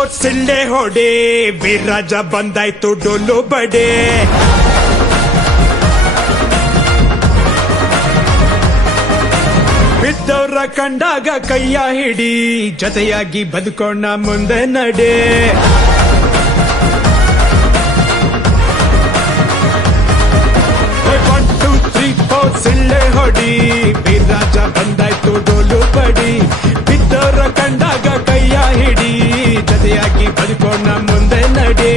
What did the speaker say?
four ಸಿಳ್ಳೆ ಹೊಡೆ ವೀರರಾಜ ಬಂದಾಯ್ತು ಡೊಲ್ಲು ಬಡೆ ಬಿದ್ದವ್ರ ಕಂಡಾಗ ಕೈಯ ಹಿಡಿ ಜೊತೆಯಾಗಿ ಬದುಕೋಣ ಮುಂದೆ ನಡೆ ಸಿಳ್ಳೆ ಹೊಡಿ ವೀರರಾಜ ಬಂದಾಯ್ತು ಡೋಲು ಬಡಿ ಬಿದ್ದವ್ರ ಕಂಡಾಗ ಕೈಯ ಹಿಡಿ ಜೊತೆಯಾಗಿ ಬದುಕೋಣ ಮುಂದೆ ನಡೆ